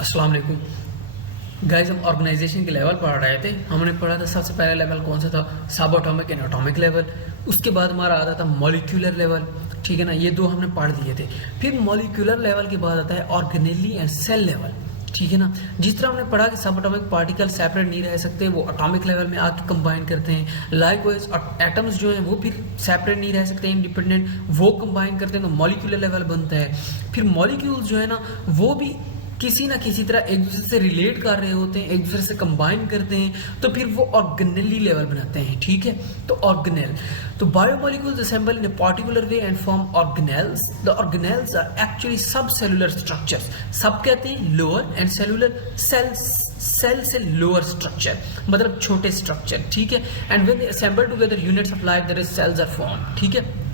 अस्सलाम वालेकुम गाइस। हम ऑर्गेनाइजेशन के लेवल पढ़ रहे थे। हमने पढ़ा था सबसे पहला लेवल कौन सा था, सब एटॉमिक एंड एटॉमिक लेवल। उसके बाद हमारा आता था मॉलिक्यूलर लेवल, ठीक है ना, ये दो हमने पढ़ दिए थे। फिर मॉलिक्यूलर लेवल के बाद आता है ऑर्गेनेली एंड सेल लेवल, ठीक है ना। जिस तरह हमने पढ़ा कि सब एटॉमिक पार्टिकल सेपरेट नहीं रह सकते, वो एटॉमिक लेवल में आके कंबाइन करते हैं। लाइकवाइज एटम्स जो हैं वो फिर सेपरेट नहीं रह सकते, इंडिपेंडेंट, वो कंबाइन करते हैं तो मॉलिक्यूलर लेवल बनता है। फिर मॉलिक्यूल्स जो है ना वो भी किसी ना किसी तरह एक दूसरे से रिलेट कर रहे होते हैं, एक दूसरे से कंबाइन करते हैं, तो फिर वो ऑर्गेनेली लेवल बनाते हैं, ठीक है। तो ऑर्गेनेल, तो biomolecules assemble in a particular way and form organelles. The organelles are actually sub cellular structures. Sub कहते हैं लोअर एंड सेलुलर, सेल से लोअर स्ट्रक्चर मतलब छोटे स्ट्रक्चर, ठीक है। And when they assemble together units of life there is cells are form, ठीक है।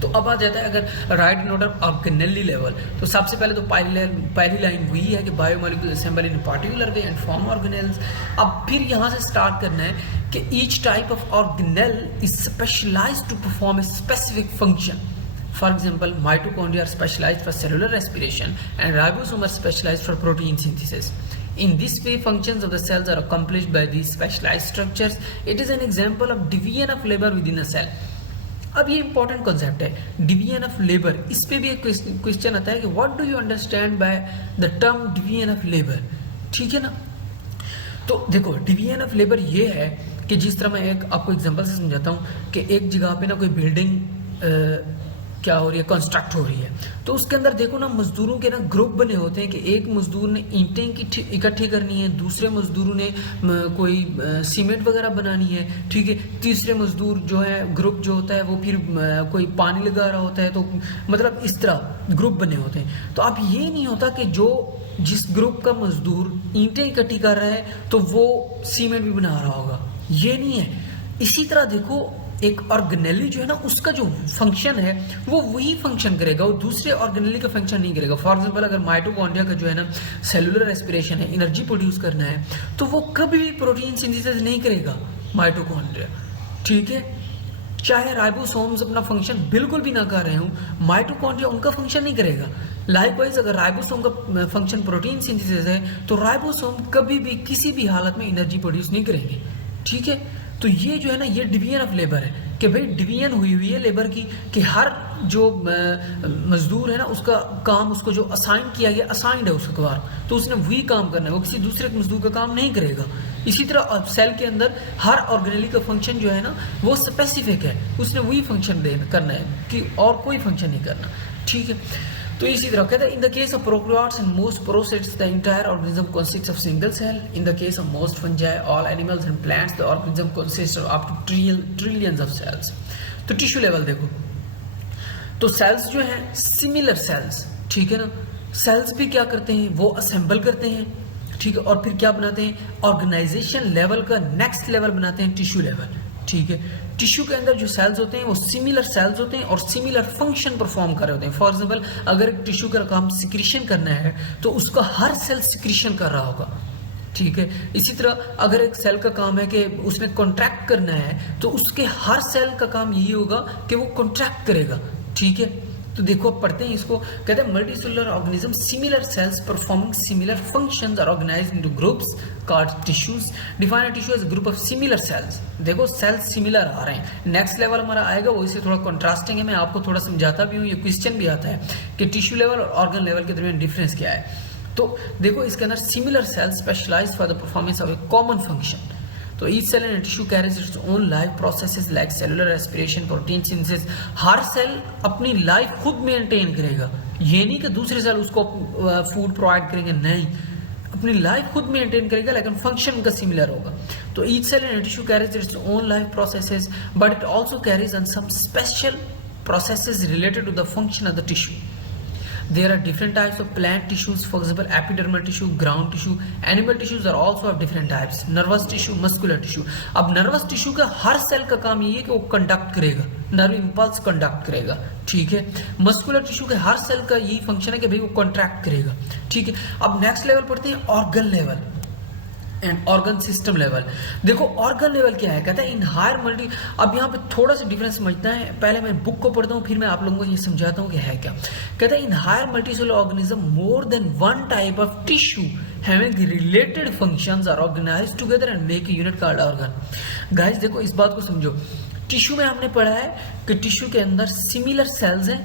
तो अब आ जाता है अगर right in order organelle level, तो सबसे पहले तो पहली लाइन वही है कि biomolecule assemble in particular way and form organelles. अब फिर यहाँ से स्टार्ट करना है कि each type of organelle is specialised to perform a specific function. For example, mitochondria are specialised for cellular respiration and ribosome are specialised for protein synthesis. In this way, functions of the cells are accomplished by these specialized structures. It is an example of division of labor within a cell. अब ये important concept है division of labour. इस पे भी एक question आता है कि what do you understand by the term division of labour, ठीक है ना। तो देखो, डिवीजन ऑफ लेबर ये है कि जिस तरह मैं एक आपको एग्जांपल से समझाता हूँ कि एक जगह पे ना कोई बिल्डिंग क्या हो रही है, कंस्ट्रक्ट हो रही है, तो उसके अंदर देखो ना मजदूरों के ना ग्रुप बने होते हैं कि एक मजदूर ने ईंटें की इकट्ठी करनी है, दूसरे मजदूरों ने कोई सीमेंट वगैरह बनानी है, ठीक है। तीसरे मजदूर जो है ग्रुप जो होता है वो फिर कोई पानी लगा रहा होता है, तो मतलब इस तरह ग्रुप बने होते हैं। तो अब ये नहीं होता कि जिस ग्रुप का मजदूर ईंटें इकट्ठी कर रहा है तो वो सीमेंट भी बना रहा होगा, ये नहीं है। इसी तरह देखो, एक ऑर्गेनेली जो है ना उसका जो फंक्शन है वो वही फंक्शन करेगा, वो दूसरे ऑर्गेनेली का फंक्शन नहीं करेगा। फॉर एग्जांपल, अगर माइटोकॉन्ड्रिया का जो है ना सेलुलर रेस्पिरेशन है, एनर्जी प्रोड्यूस करना है, तो वो कभी भी प्रोटीन सिंथेसिस नहीं करेगा माइटोकॉन्ड्रिया, ठीक है। चाहे राइबोसोम्स अपना फंक्शन बिल्कुल भी ना कर रहे हूँ, माइटोकॉन्ड्रिया उनका फंक्शन नहीं करेगा। लाइकवाइज अगर राइबोसोम का फंक्शन प्रोटीन सिंथेसिस है तो राइबोसोम कभी भी किसी भी हालत में एनर्जी प्रोड्यूस नहीं करेंगे, ठीक है। तो ये जो है ना ये डिवीजन ऑफ लेबर है कि भाई डिवीजन हुई है लेबर की, कि हर जो मजदूर है ना उसका काम उसको जो असाइन किया गया, असाइंड है उसका काम, तो उसने वही काम करना है, वो किसी दूसरे मजदूर का काम नहीं करेगा। इसी तरह सेल के अंदर हर ऑर्गेनेली का फंक्शन जो है ना वो स्पेसिफिक है, उसने वही फंक्शन करना है कि और कोई फंक्शन नहीं करना, ठीक है। तो इसी तरह कहते हैं in the case of prokaryotes and most protists the entire organism consists of single cell. In the case of most fungi, all animals and plants the organism consist of up to trillions of cells. तो tissue level देखो, तो sales जो हैं similar sales, ठीक है ना। Sales भी क्या करते हैं, वो असेंबल करते हैं, ठीक है, और फिर क्या बनाते हैं, ऑर्गेनाइजेशन लेवल का नेक्स्ट लेवल बनाते हैं टिश्यू लेवल, ठीक है। टिश्यू के अंदर जो सेल्स होते हैं वो सिमिलर सेल्स होते हैं और सिमिलर फंक्शन परफॉर्म कर रहे होते हैं। फॉर एग्जांपल, अगर एक टिश्यू का काम सिक्रीशन करना है तो उसका हर सेल सिक्रीशन कर रहा होगा, ठीक है। इसी तरह अगर एक सेल का काम है कि उसने कॉन्ट्रैक्ट करना है तो उसके हर सेल का काम यही होगा कि वो कॉन्ट्रैक्ट करेगा, ठीक है। तो देखो अब पढ़ते हैं इसको, कहते हैं multicellular organism similar cells performing similar functions are organised into groups called tissues. Define a tissue as a group of similar cells. देखो सेल्स सिमिलर आ रहे हैं, नेक्स्ट लेवल हमारा आएगा वो इससे थोड़ा कॉन्ट्रास्टिंग है, मैं आपको थोड़ा समझाता भी हूँ, ये क्वेश्चन भी आता है कि टिश्यू लेवल और ऑर्गन लेवल के दरमियान डिफरेंस क्या है। तो देखो इसके अंदर similar cells specialised for the performance of a common function. तो each cell in a tissue carries its own life processes like cellular respiration, protein synthesis. Her cell अपनी लाइफ खुद मेंटेन करेगा, ये नहीं कि दूसरे सेल उसको फूड प्रोवाइड करेंगे, नहीं, अपनी लाइफ खुद मेंटेन करेगा लेकिन फंक्शन उनका सिमिलर होगा. तो each cell in a tissue carries its own life processes, but it also carries on some special processes related to the function of the tissue. There are different types of plant tissues, for example, epidermal tissue, ground tissue. Animal tissues are also of different types. Nervous tissue, muscular tissue. अब nervous tissue का हर cell का काम ये है कि वो conduct करेगा, nerve impulse conduct करेगा, ठीक है। मस्कुलर टिश्यू के हर सेल का यही फंक्शन है कि भाई वो कॉन्ट्रैक्ट करेगा, ठीक है। अब नेक्स्ट लेवल पढ़ते हैं organ level. And organ system level. देखो ऑर्गन लेवल क्या है, कहता है इन हायर मल्टी। अब यहाँ पे थोड़ा सा डिफरेंस समझना है, पहले मैं बुक को पढ़ता हूँ फिर मैं आप लोगों को ये समझाता हूँ कि है क्या। कहता है in higher multicellular organism more than one type of tissue having related functions are organised together and make a unit called organ. Guys देखो इस बात को समझो, टिश्यू में हमने पढ़ा है कि टिश्यू के अंदर सिमिलर सेल्स हैं,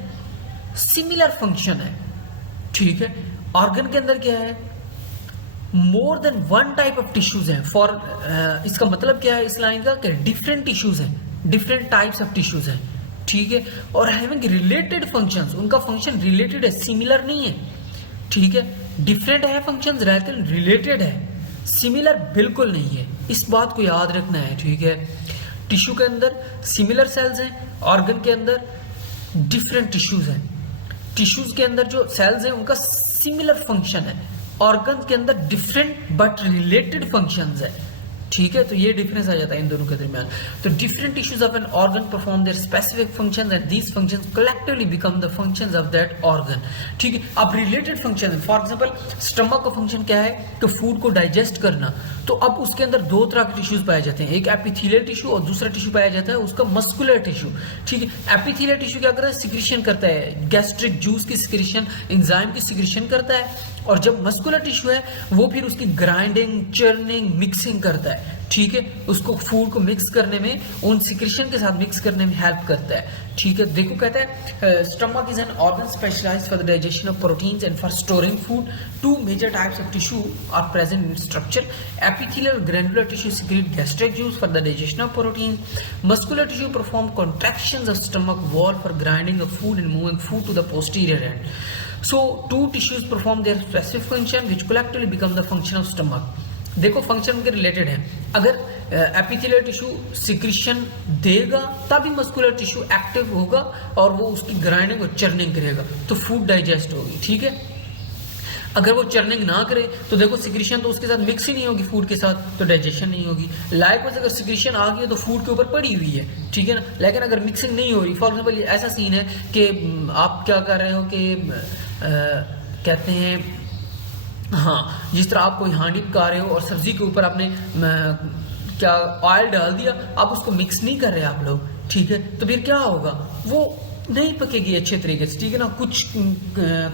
सिमिलर फंक्शन है, ठीक है। ऑर्गन के अंदर क्या है, मोर than one type of tissues हैं। फॉर इसका मतलब क्या है इस लाइन का, कि डिफरेंट टिश्यूज हैं, डिफरेंट टाइप्स ऑफ टिश्यूज हैं, ठीक है। और हैविंग रिलेटेड फंक्शंस, उनका फंक्शन रिलेटेड है, सिमिलर नहीं है, ठीक है। डिफरेंट है फंक्शंस, रहते रिलेटेड है, सिमिलर बिल्कुल नहीं है। इस बात को याद रखना है, ठीक है। टिश्यू के अंदर सिमिलर सेल्स हैं, ऑर्गन के अंदर डिफरेंट टिश्यूज हैं। टिश्यूज के अंदर जो सेल्स हैं उनका सिमिलर फंक्शन है, ऑर्गन के अंदर डिफरेंट बट रिलेटेड फंक्शंस है, ठीक है। तो ये डिफरेंस आ जाता है इन दोनों के दरमियान। तो different tissues of an organ perform their specific functions and these functions collectively become the functions of that organ, ठीक है। अब रिलेटेड फंक्शन है, फॉर एग्जांपल स्टमक का फंक्शन क्या है, कि फूड को डाइजेस्ट करना। तो अब उसके अंदर दो तरह के टिश्यूज पाए जाते हैं, एक एपिथेलियल टिश्यू और दूसरा टिश्यू पाया जाता है उसका मस्कुलर टिश्यू, ठीक है। एपिथेलियल टिश्यू क्या करता है, सिक्रीशन करता है, गैस्ट्रिक जूस की सिक्रीशन, एंजाइम की सिक्रीशन करता है। और जब मस्कुलर टिश्यू है वो फिर उसकी ग्राइंडिंग, चर्निंग, मिक्सिंग करता है, ठीक है। उसको फूड को मिक्स करने में, उन सिक्रीशन के साथ मिक्स करने में हेल्प करता है, ठीक है। देखो कहता है stomach is an organ specialised for the digestion of proteins and for storing food. Two major types of tissue are present in structure. Epithelial granular tissue secrete gastric juice for the digestion of protein. Muscular tissue perform contractions of stomach wall for grinding of food and moving food to the posterior end. So two tissues perform their specific function which collectively become the function of stomach. देखो function उनके related है। अगर epithelial tissue secretion देगा तभी muscular tissue active होगा और वो उसकी ग्राइंडिंग और चर्निंग करेगा तो फूड डाइजेस्ट होगी, ठीक है। अगर वो चर्निंग ना करे तो देखो सिक्रीशन तो उसके साथ मिक्स ही नहीं होगी फूड के साथ, तो डाइजेशन नहीं होगी। लाइकवाइज अगर सिक्रीशन आ गई है तो फूड के ऊपर पड़ी हुई है, ठीक है ना। लेकिन अगर मिक्सिंग नहीं हो रही, फॉर एग्जाम्पल ऐसा सीन है कि आप क्या कर रहे हो कि कहते हैं, हाँ, जिस तरह आप कोई हांडी पका रहे हो और सब्जी के ऊपर आपने क्या ऑयल डाल दिया, आप उसको मिक्स नहीं कर रहे आप लोग, ठीक है। तो फिर क्या होगा, वो नहीं पकेगी अच्छे तरीके से, ठीक है ना। कुछ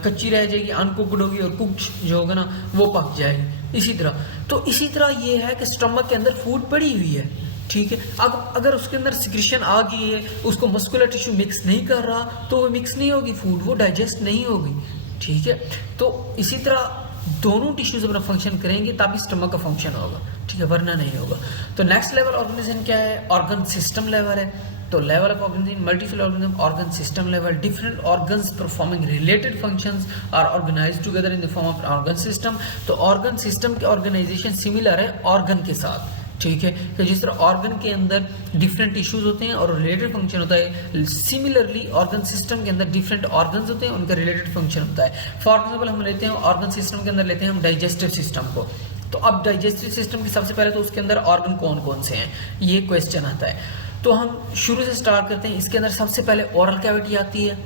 कच्ची रह जाएगी, अनकुक्ड होगी, और कुछ जो होगा ना वो पक जाएगी। इसी तरह ये है कि स्टमक के अंदर फूड पड़ी हुई है, ठीक है। अब अगर उसके अंदर सिक्रीशन आ गई है, उसको मस्कुलर टिश्यू मिक्स नहीं कर रहा तो वो मिक्स नहीं होगी फूड, वो डाइजेस्ट नहीं होगी, ठीक है। तो इसी तरह दोनों टिश्यूज अपना फंक्शन करेंगे तभी स्टमक का फंक्शन होगा, ठीक है, वरना नहीं होगा। तो नेक्स्ट लेवल ऑर्गेनाइजेशन क्या है, ऑर्गन सिस्टम लेवल है। तो level of organisation, multicellular organism, organ system level, different organs performing related functions are organised together in the form of organ system. तो ऑर्गन सिस्टम के ऑर्गेनाइजेशन सिमिलर है organ के साथ, ठीक है। तो जिस तरह ऑर्गन के अंदर डिफरेंट टिश्यूज होते हैं और रिलेटेड फंक्शन होता है, सिमिलरली ऑर्गन सिस्टम के अंदर डिफरेंट ऑर्गन्स होते हैं, उनका रिलेटेड फंक्शन होता है। फॉर एग्जांपल हम लेते हैं ऑर्गन सिस्टम के अंदर लेते हैं हम डाइजेस्टिव सिस्टम को। तो अब डाइजेस्टिव सिस्टम की सबसे पहले तो उसके अंदर ऑर्गन कौन कौन से हैं, ये क्वेश्चन आता है। तो हम शुरू से स्टार्ट करते हैं। इसके अंदर सबसे पहले ओरल कैविटी आती है।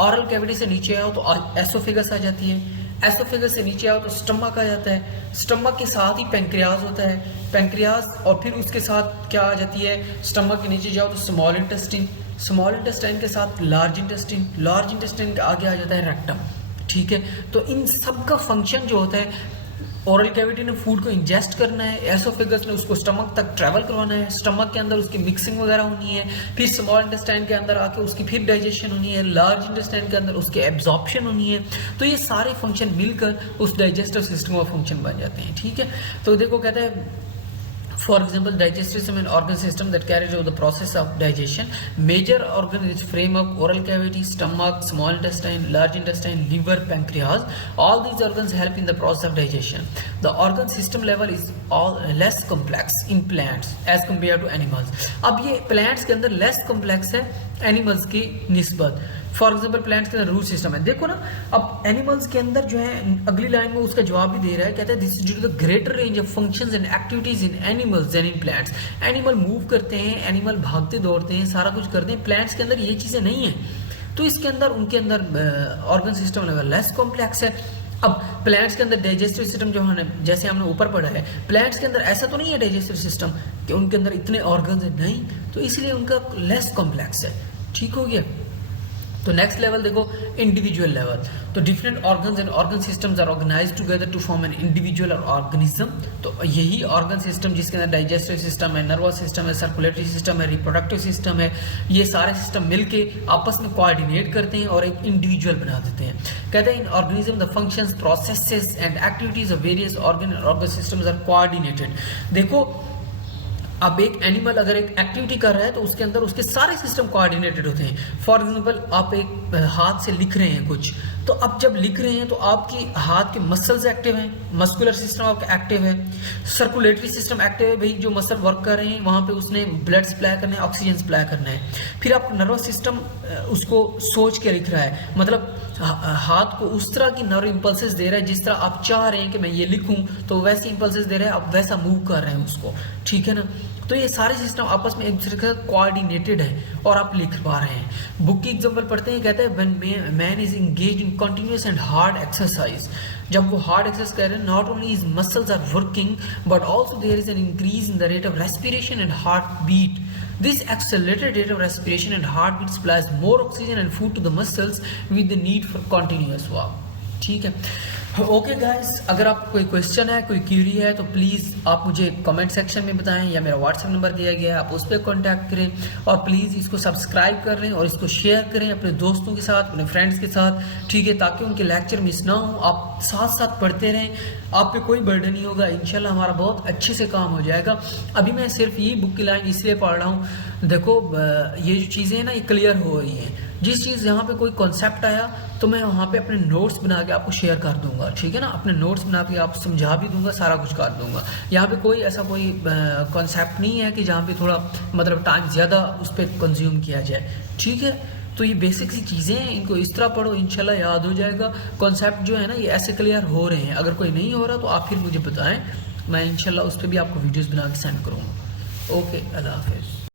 ओरल कैविटी से नीचे आओ तो एसोफेगस आ जाती है। एसोफेगस से नीचे आओ तो स्टमक आ जाता है। स्टमक के साथ ही पेंक्रियाज होता है, पेंक्रियाज, और फिर उसके साथ क्या आ जाती है, स्टमक के नीचे जाओ तो स्मॉल इंटेस्टाइन, स्मॉल इंटेस्टाइन के साथ लार्ज इंटेस्टाइन, लार्ज इंटेस्टाइन के आगे आ जाता है रेक्टम, ठीक है। तो इन सब का फंक्शन जो होता है, ओरल कैविटी ने फूड को इंजेस्ट करना है, एसोफेगस ने उसको स्टमक तक ट्रैवल करवाना है, स्टमक के अंदर उसकी मिक्सिंग वगैरह होनी है, फिर स्मॉल इंटेस्टाइन के अंदर आके उसकी फिर डाइजेशन होनी है, लार्ज इंटेस्टाइन के अंदर उसकी एब्जॉर्प्शन होनी है। तो ये सारे फंक्शन मिलकर उस डाइजेस्टिव सिस्टम का फंक्शन बन जाते हैं, ठीक है। तो देखो कहते हैं for example digestive system and organ system that carries out the process of digestion. Major organ is frame of oral cavity, stomach, small intestine, large intestine, liver, pancreas. All these organs help in the process of digestion. The organ system level is all less complex in plants as compared to animals. अब ये plants के अंदर less complex है animals की निस्बत। For example plants के अंदर root system है, देखो ना। अब एनिमल्स के अंदर जो है अगली लाइन में उसका जवाब भी दे रहा है, कहता है this is due to the greater range of functions and activities in animals than in plants. Animal move करते हैं, एनिमल भागते दौड़ते हैं, सारा कुछ करते हैं, प्लांट्स के अंदर ये चीज़ें नहीं है। तो इसके अंदर उनके अंदर organ system level less complex है। अब प्लांट्स के अंदर डाइजेस्टिव सिस्टम जो हमने जैसे हमने ऊपर पढ़ा है, प्लांट्स के अंदर ऐसा तो नहीं है डाइजेस्टिव सिस्टम कि उनके अंदर इतने ऑर्गन्स हैं, नहीं, तो इसलिए उनका लेस कॉम्प्लेक्स है। ठीक हो गया। तो नेक्स्ट लेवल देखो, इंडिविजुअल लेवल। तो different organs and organ systems are organised together to form an individual organism. तो यही ऑर्गन सिस्टम जिसके अंदर डाइजेस्टिव सिस्टम है, नर्वस सिस्टम है, सर्कुलेटरी सिस्टम है, रिप्रोडक्टिव सिस्टम है, ये सारे सिस्टम मिलके आपस में कोऑर्डिनेट करते हैं और एक इंडिविजुअल बना देते हैं। कहते हैं in organism the functions, processes and activities of various organ and organ systems are coordinated. देखो, अब एक एनिमल अगर एक एक्टिविटी कर रहा है तो उसके अंदर उसके सारे सिस्टम कोऑर्डिनेटेड होते हैं। फॉर एग्जांपल, आप एक हाथ से लिख रहे हैं कुछ, तो अब जब लिख रहे हैं तो आपकी हाथ के मसल्स एक्टिव हैं, मस्कुलर सिस्टम आपका एक्टिव है, सर्कुलेटरी सिस्टम एक्टिव है, भाई जो मसल वर्क कर रहे हैं वहाँ पे उसने ब्लड सप्लाई करना है, ऑक्सीजन सप्लाई करना है। फिर आपका नर्वस सिस्टम उसको सोच के लिख रहा है, मतलब हाथ को उस तरह की नर्व इंपल्सेस दे रहा है जिस तरह आप चाह रहे हैं कि मैं ये लिखूं, तो वैसे इंपल्सेस दे रहे हैं, आप वैसा मूव कर रहे हैं उसको। ठीक है ना। तो ये सारे सिस्टम आपस में एक दूसरे के साथ कोऑर्डिनेटेड है और आप लिख पा रहे हैं। बुक की एग्जांपल पढ़ते हैं, कहते हैं when man is engaged in continuous and hard exercise. जब वो हार्ड एक्सरसाइज कर रहे हैं, not only his muscles are working but also there is an increase in the rate of respiration and heart beat. This accelerated rate of respiration and heartbeat supplies more oxygen and food to the muscles with the need for continuous work. ठीक है। Okay guys, अगर आपको कोई question है, कोई Curie है, तो please आप मुझे कमेंट सेक्शन में बताएं या मेरा व्हाट्सएप नंबर दिया गया है, आप उस पर कॉन्टैक्ट करें। और प्लीज़ इसको सब्सक्राइब कर लें और इसको शेयर करें अपने दोस्तों के साथ, अपने फ्रेंड्स के साथ। ठीक है, ताकि उनके लेक्चर मिस ना हो, आप साथ साथ पढ़ते रहें, आप पे कोई बर्डन नहीं होगा। इंशाल्लाह हमारा बहुत अच्छे से काम हो जाएगा। अभी मैं सिर्फ ये बुक की लाइन इसलिए पढ़ रहा हूँ, देखो ये जो चीज़ें हैं ना, ये क्लियर हो रही हैं। जिस चीज़ यहाँ पे कोई कॉन्सेप्ट आया तो मैं वहाँ पे अपने नोट्स बना के आपको शेयर कर दूंगा। ठीक है ना, अपने नोट्स बना के आप समझा भी दूंगा, सारा कुछ कर दूंगा। यहाँ पे कोई ऐसा कोई कॉन्सेप्ट नहीं है कि जहाँ पे थोड़ा मतलब टाइम ज़्यादा उस पर कंज्यूम किया जाए। ठीक है, तो ये बेसिक सी चीज़ें हैं, इनको इस तरह पढ़ो, इंशाल्लाह याद हो जाएगा। कॉन्सेप्ट जो है ना, ये ऐसे क्लियर हो रहे हैं। अगर कोई नहीं हो रहा तो आप फिर मुझे बताएं, मैं इंशाल्लाह उस पर भी आपको वीडियोज़ बना के सेंड करूँगा। ओके, अल्लाह हाफिज़।